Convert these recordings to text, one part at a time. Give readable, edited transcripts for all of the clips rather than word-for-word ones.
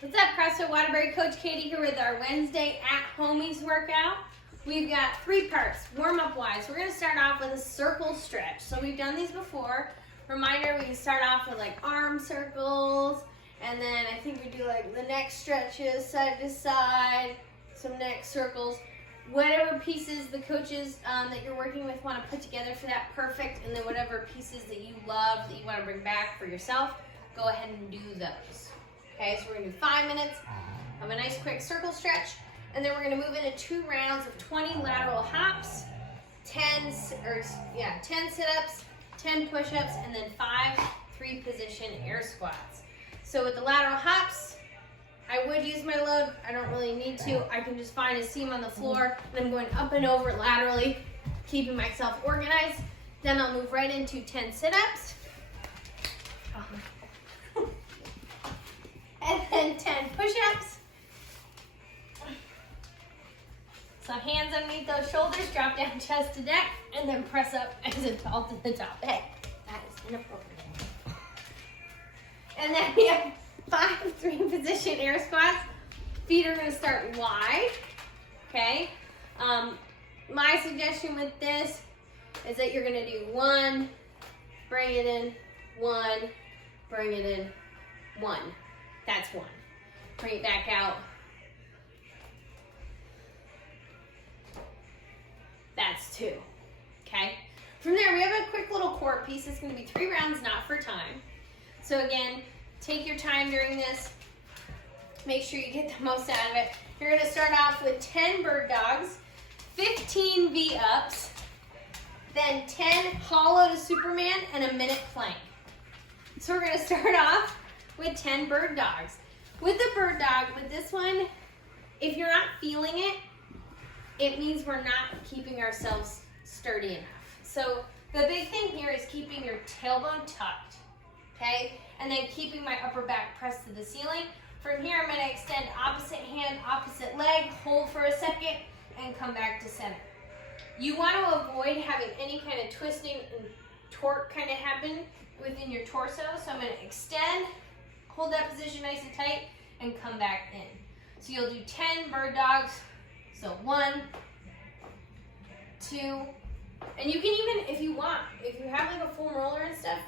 What's up, CrossFit Waterbury? Coach Katie here with our Wednesday at HOMies workout. We've got 3 parts, warm-up wise. We're gonna start off with a circle stretch. So we've done these before. Reminder, we can start off with like arm circles, and then I think we do like the neck stretches, side to side, some neck circles. Whatever pieces the coaches that you're working with want to put together for that, perfect. And then whatever pieces that you love, that you want to bring back for yourself, go ahead and do those. Okay, so we're gonna do 5 minutes of a nice quick circle stretch, and then we're gonna move into 2 rounds of 20 lateral hops, 10 sit-ups, 10 push-ups, and then 5 3-position air squats. So with the lateral hops, I would use my load. I don't really need to. I can just find a seam on the floor, and I'm going up and over laterally, keeping myself organized. Then I'll move right into 10 sit-ups. And then 10 push-ups. So hands underneath those shoulders, drop down chest to neck, and then press up as a tall to the top. Hey, that is inappropriate. And then we have 5 3-position air squats. Feet are gonna start wide, okay? My suggestion with this is that you're gonna do 1, bring it in, 1, bring it in, 1. That's 1. Bring it back out. That's 2. Okay? From there, we have a quick little core piece. It's going to be 3 rounds, not for time. So again, take your time during this. Make sure you get the most out of it. You're going to start off with 10 bird dogs, 15 V-ups, then 10 hollow to Superman, and a minute plank. So we're going to start off with 10 bird dogs. With the bird dog, with this one, if you're not feeling it, it means we're not keeping ourselves sturdy enough. So the big thing here is keeping your tailbone tucked, okay? And then keeping my upper back pressed to the ceiling. From here, I'm gonna extend opposite hand, opposite leg, hold for a second, and come back to center. You wanna avoid having any kind of twisting and torque kind of happen within your torso. So I'm gonna extend, hold that position nice and tight, and come back in. So you'll do 10 bird dogs. So 1, 2, and you can even, if you want, if you have like a foam roller and stuff,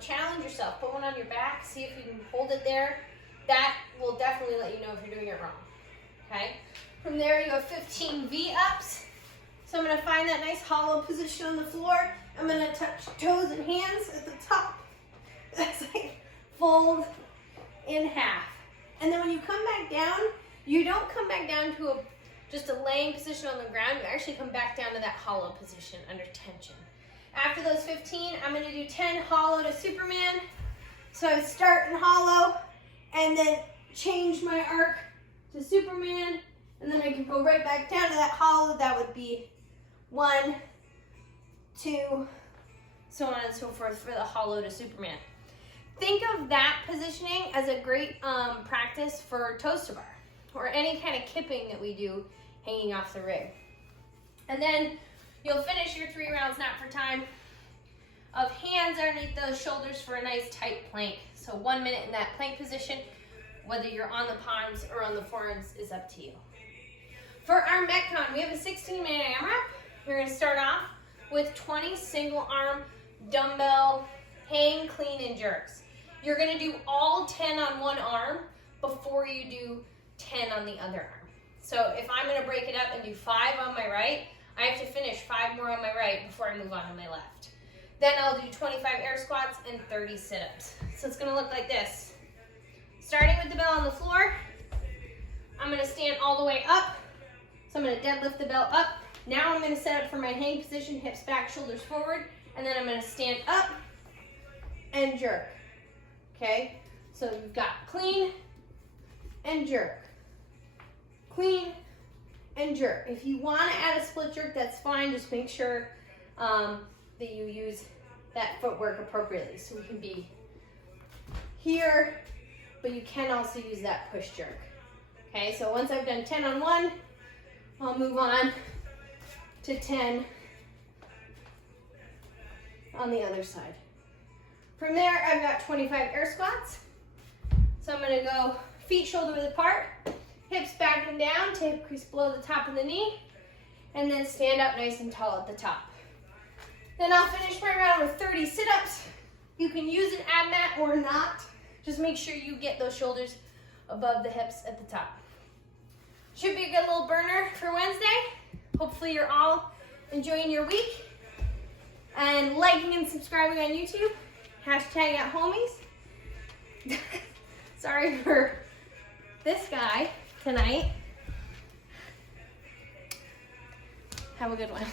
challenge yourself. Put one on your back, see if you can hold it there. That will definitely let you know if you're doing it wrong, okay? From there, you have 15 V-ups. So I'm gonna find that nice hollow position on the floor. I'm gonna touch toes and hands at the top. That's like fold in half. And then when you come back down, you don't come back down to just a laying position on the ground. You actually come back down to that hollow position under tension. After those 15, I'm gonna do 10 hollow to Superman. So I start in hollow and then change my arc to Superman, and then I can go right back down to that hollow. That would be 1, 2, so on and so forth for the hollow to Superman. Think of that positioning as a great practice for toes to bar or any kind of kipping that we do hanging off the rig. And then you'll finish your 3 rounds, not for time, of hands underneath those shoulders for a nice tight plank. So 1 minute in that plank position, whether you're on the palms or on the forearms is up to you. For our Metcon, we have a 16-minute AMRAP. We're gonna start off with 20 single arm dumbbell hang, clean, and jerks. You're gonna do all 10 on one arm before you do 10 on the other arm. So if I'm gonna break it up and do 5 on my right, I have to finish 5 more on my right before I move on to my left. Then I'll do 25 air squats and 30 sit-ups. So it's gonna look like this. Starting with the bell on the floor, I'm gonna stand all the way up. So I'm gonna deadlift the bell up. Now I'm gonna set up for my hang position, hips back, shoulders forward, and then I'm gonna stand up and jerk, okay? So you've got clean and jerk, clean and jerk. If you wanna add a split jerk, that's fine. Just make sure that you use that footwork appropriately. So we can be here, but you can also use that push jerk. Okay, so once I've done 10 on one, I'll move on to 10 on the other side. From there, I've got 25 air squats. So I'm gonna go feet shoulder width apart, hips back and down to hip crease below the top of the knee, and then stand up nice and tall at the top. Then I'll finish my round with 30 sit-ups. You can use an ab mat or not. Just make sure you get those shoulders above the hips at the top. Should be a good little burner for Wednesday. Hopefully you're all enjoying your week and liking and subscribing on YouTube. Hashtag at HOMies. Sorry for this guy tonight. Have a good one.